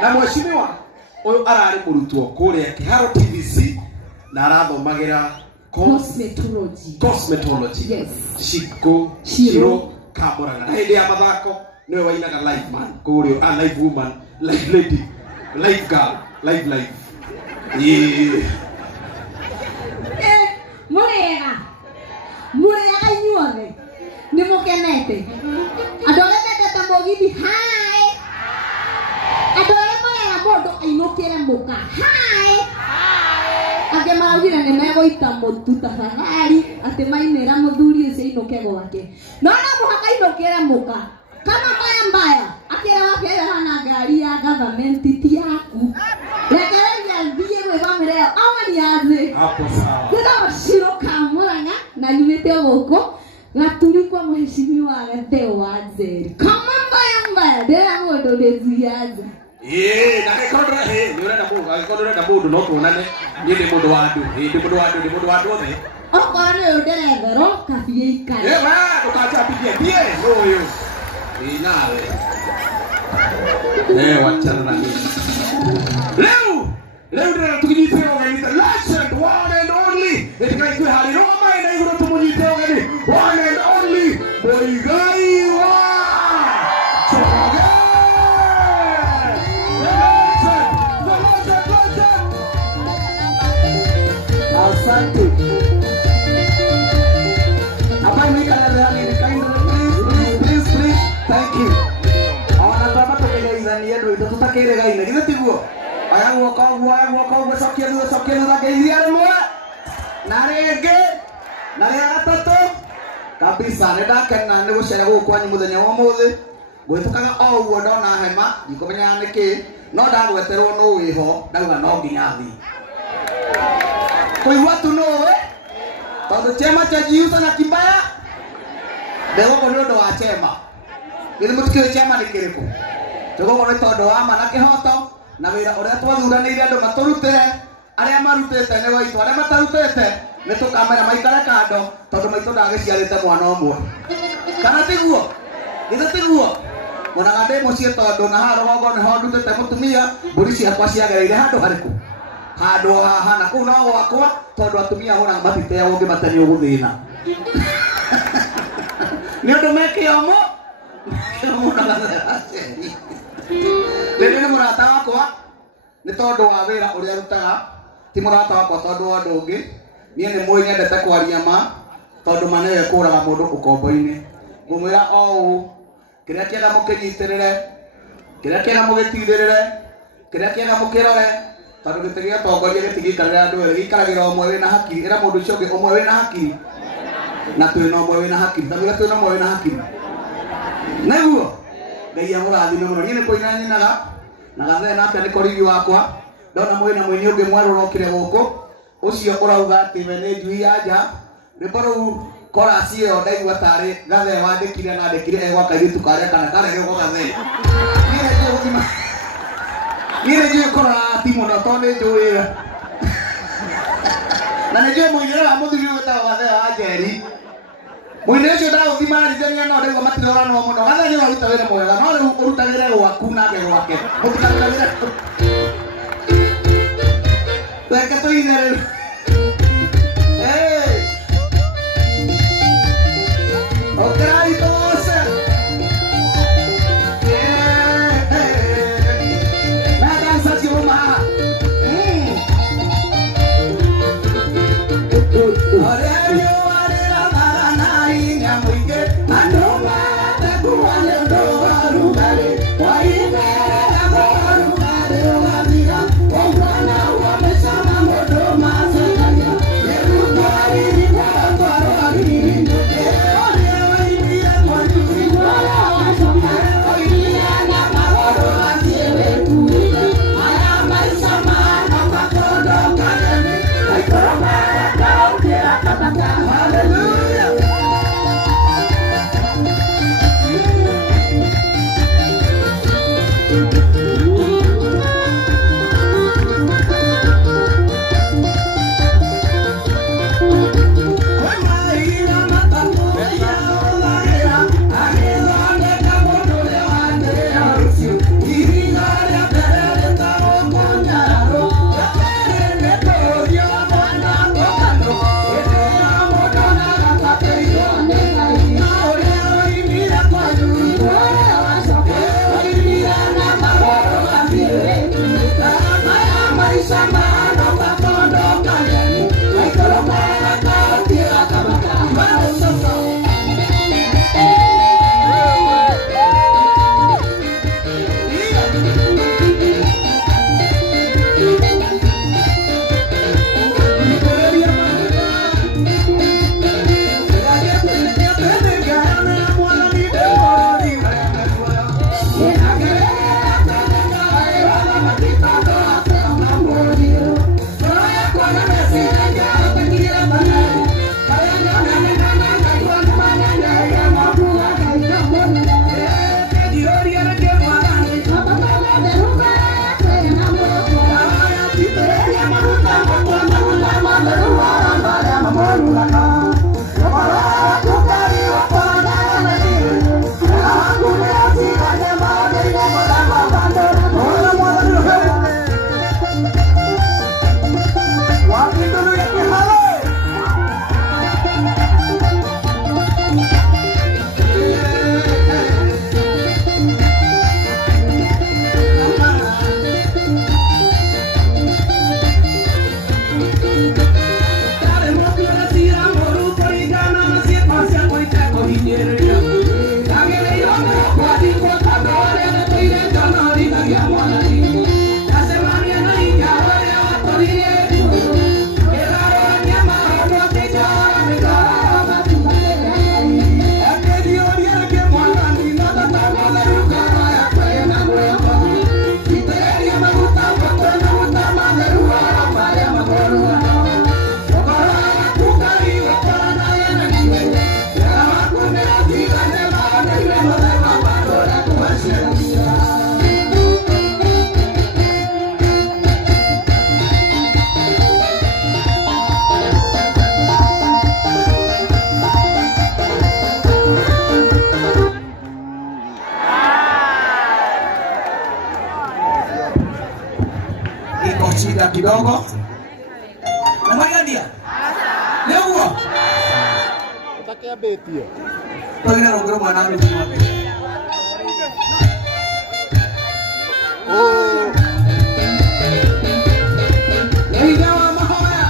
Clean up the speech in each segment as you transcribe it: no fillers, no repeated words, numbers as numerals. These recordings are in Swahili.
Na mheshimiwa oyo arari murutwo kuria Kiharo TVC na arathomagira cosmetology. Yes. Shiro Kamuraga. Na hindi ya mathako niwe wainaga live man kurio live woman, live lady, live girl, live. Murega inyuothe ni mukenete andore mendete mugithi hai andore marera mundu ainukire muka hai ange maraugire ni megoita mutu tafadhali ati mainira muthuri ucio inuke gwake no muhaka inukire muka kama mbaya akira wake hana ngari ya government ti yaku rekereria thie we bamire awani yaze hapo sawa ndio Shiro Kamuraga na yumete goko gaturi kwa mheshimiwa Gatheo wa Nzeri kama mbaya ndera mundu ndeziaza na rekodra niurenda mundu no tuonane ni mundu wa andu ndi mundu wa andu othe okore nderevero kafie ikari wa ukachapigie pie huyo nawe wachana na mimi leo ndio tukinyite organiza legend one and only etikaitwe hali Roma ina iguru tumunyite organiza one and only Muigai wa Choge asante apa ini kalian ini please thank you ona tama tukigeithania ndu itu tutakirigaine githe tiguo aya guoko sokia thutha ngeithia rimwe na rĩngĩ na rĩa gatatũ kabisa nĩndakena nĩ gũcera gũkũ kwanyu mũthenya wa ũmũthĩ ngwĩtũkaga o ũguo ndona hema ndikũmenyaga nĩkĩ no ndagweterwo nũ wĩho ndauga no nginya thiĩ kũigua tu nũĩ tondũ chema cha Jiusa na Kibaya ndegũkũ nĩ ũndũ wa chema githĩ mũtikĩũĩ chema nĩ kĩrĩkũ tũgũkũ nĩ tondũ wa ma na kĩhoto na wĩra ũrĩa twathuranĩire andũ matũrutĩre arĩa marutĩte nĩ waitu arĩa matarutĩte nĩ tũkamera maikare kando tondũ maitũ ndagĩciarĩte mwana ũmwe kana tiguo githĩ tiguo monaga ndĩ mũciĩ tondũ na haha rũgongo nĩho ndutĩte mũtumia mbũri ciakwa ciagereire handũ harĩkũ handũ haha na kũu no gwakwa tondũ atumia hũraga matiteaga ũngĩmate nĩ ũgũthĩna nĩ ũndũ mekĩomo rĩrĩ nĩ mũrata wakwa nĩ tondũ wa wĩra ũrĩa arutaga ti mũrata wakwa tondũ wa ũndũ ũngĩ niĩ nĩ mũĩ nyendete kwaria ma tondũ ma nĩwe kũraga mũndũ ũkombo-inĩ ngũmwĩra o ũũ kĩrĩa kĩega mũkĩnyitĩrĩre kĩrĩa kĩega mũgĩtigĩrĩre kĩrĩa kĩega mũkĩrore tondũ gĩtĩ gĩa ũtongoria gĩtigĩikarĩra andũ erĩ gĩikaragĩra ũmwe wĩna hakiri ĩra mũndũ ũcio ũngĩ ũmwe wĩna hakiri na twĩna ũmwe wĩna hakiri tamwĩra twĩna ũmwe wĩna hakiri nĩguo Ngai amũrathime mũno niĩ nĩ kũina nyinaga na gathee nake nĩ korigi wakwa ndona mwĩna mũini ũngĩ mwerũ ũrokire gũkũ ũcio ũrauga atĩ we nĩ njui ya nja rwĩmbo rũu korasi ĩyo ndaigua tarĩ gathee wandĩkire na andĩkire egwa kairĩtu karĩa kana karĩa gĩũko gathee niĩ nĩ njũĩ korati mũno tondũ nĩ njũĩ na nĩ njũĩ mũinĩre wa mũthuri wĩtagwo gathee wa njeri mũinĩ ũcio ndaũthimarithania no ndaigua matiroranwo mũno gathee nĩ ũraruta wĩra mwega no rĩu ũrutagĩre gwaku nake gwake mũtikarutagĩre reke tũine rĩu okerai tose na dansa ciuma Mama kidogo. Namwangalia. Leo. Utakia betio. Pagina rogero mwanangu mmoja. Oh. Ingawa mahoya.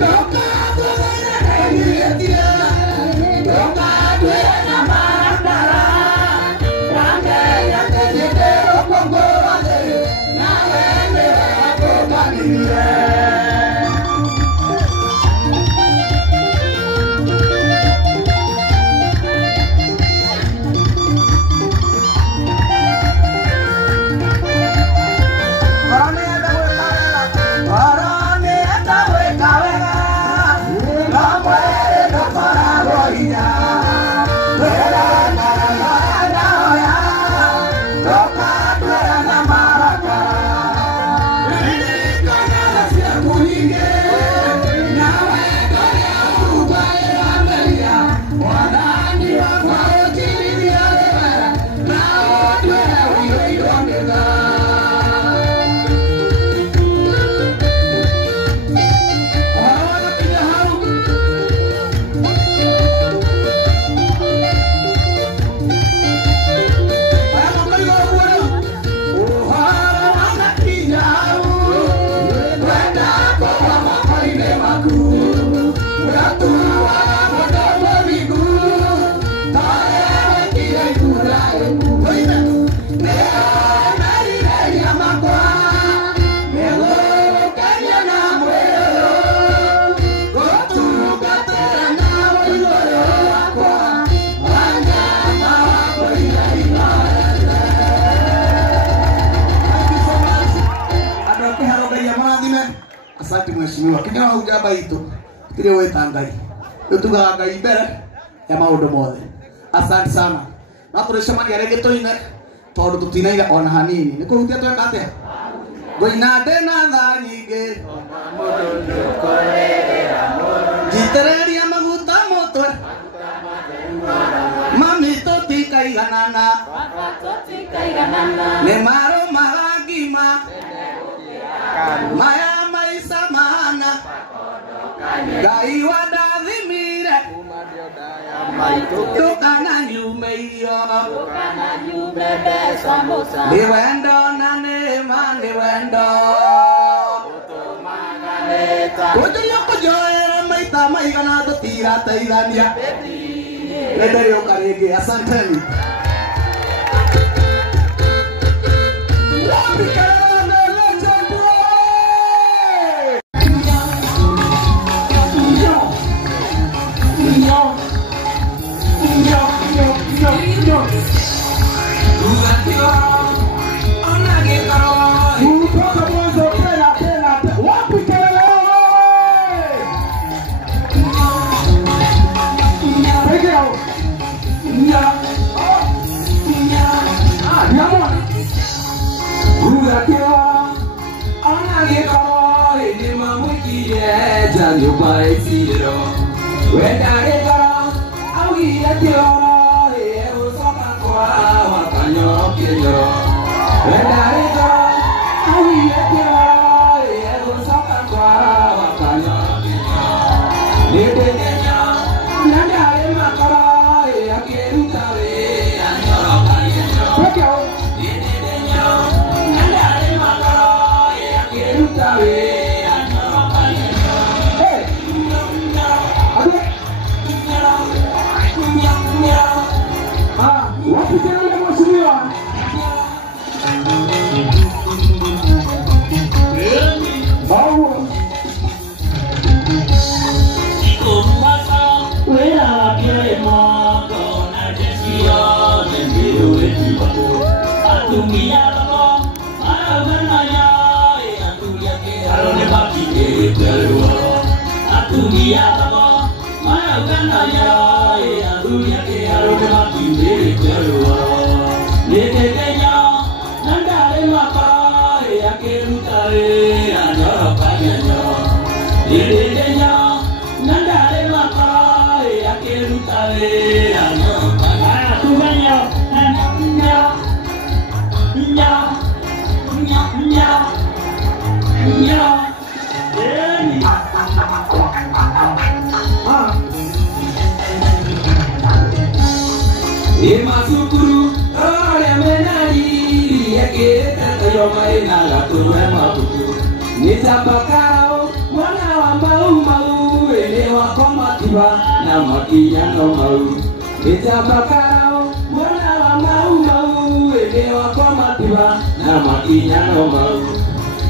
Toka Asante mheshimiwa. Kijana hujaba hito. Tire wewe tangai. Tutuga ngai mbere ya maundu mothe. Asante sana. Na turecemania regeto ine tondu tutinaiga ona hanini. Niko hutia tweka atia. Goina ndena tha nyingi. Jitereria maguta motwe. Mami totikaiganana. Ne maro magima. Maya maisa mahana Gai wadathimire Tukana nyume iyo Ni wendo na nema ni wendo Kujurio kujoera maita maigana tutira taithania Renderi ukarege asanteni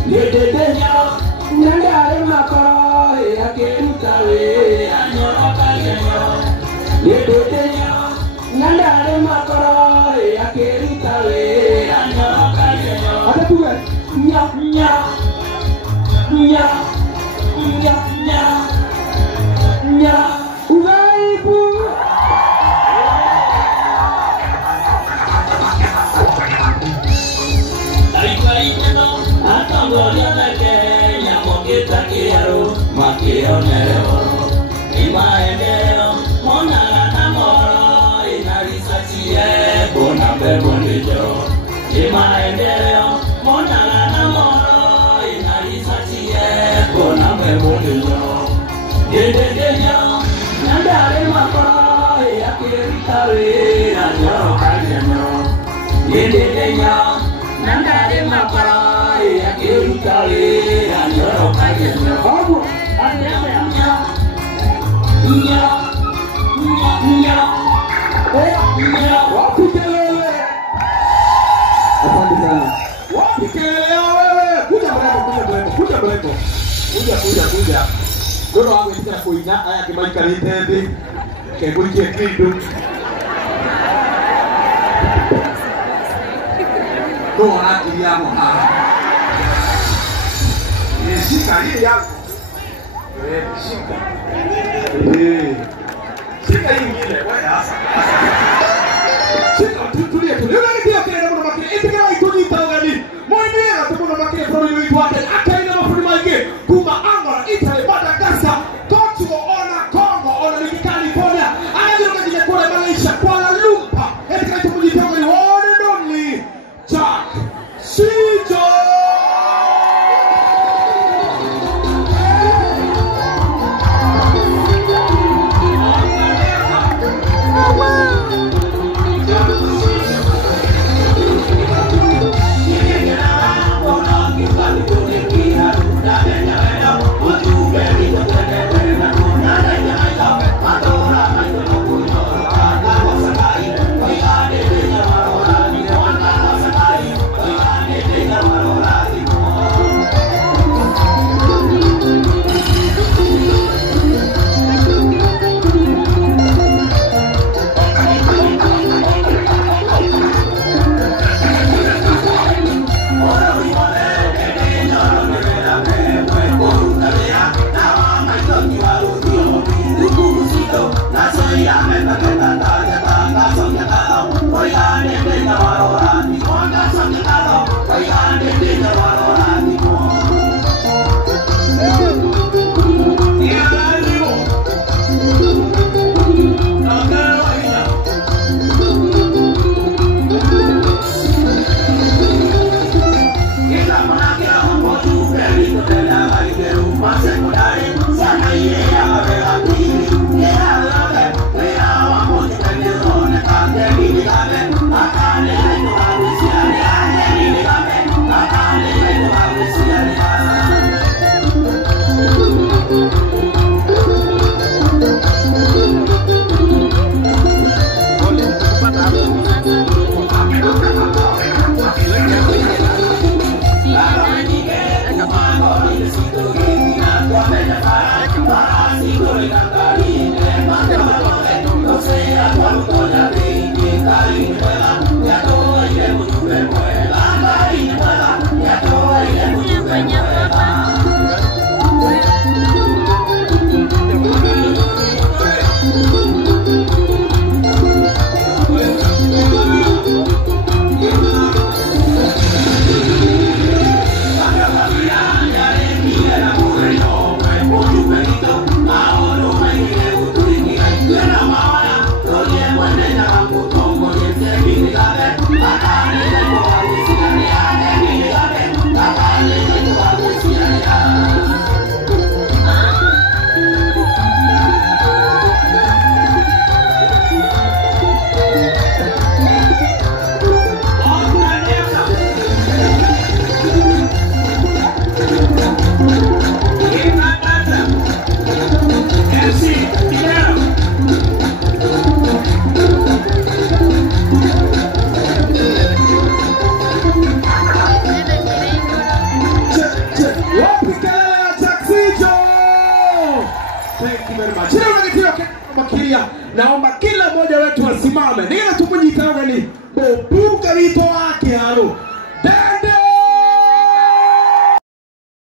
Yededenya Nandare makoro Akirutawe Anyorokanyo Yededenya Nandare makoro Akirutawe Anyorokanyo Atatuwe Nya nya nya nya nya nya Uvaibu Gloria de Kenya, Moqueta quiero, Maquionero, Imaeneo, Monagana Moro, Inarisa Chie, Bonambe Bonillo, Imaeneo, Monagana Moro, Inarisa Chie, Bonambe Bonillo, Yedeño, Nandare Macoro, Yakiritawe, Añoro Caño, Yedeño, Nandare Macoro. Akirutawe anyorokanyo ogu anyanya nya nya nya wapikelele asante sana wapikelele wewe kuja mrembo kuja ndono wangu itika kuina aya kimaika litende kekulikie kidu no akili yako hapa shika hii yangu. Shika. Shika hii nyingine wewe hasa. Shika tutulie. Yule ndio kile ndio makini. Itikana ituni tawani. Mwenyewe atakuwa makini from you watu. Akaina mafundi maige. Kuma Angola, Italy, Madagascar, Kotu ona Congo, ona California. Anajua kaje kule Malaysia, Kuala Lumpur. Itikana tumujitanga ni one and only Jack Sijo. naomba kila mmoja wetu asimame. Nina tukujitaoga ni bobuka wito wake haro.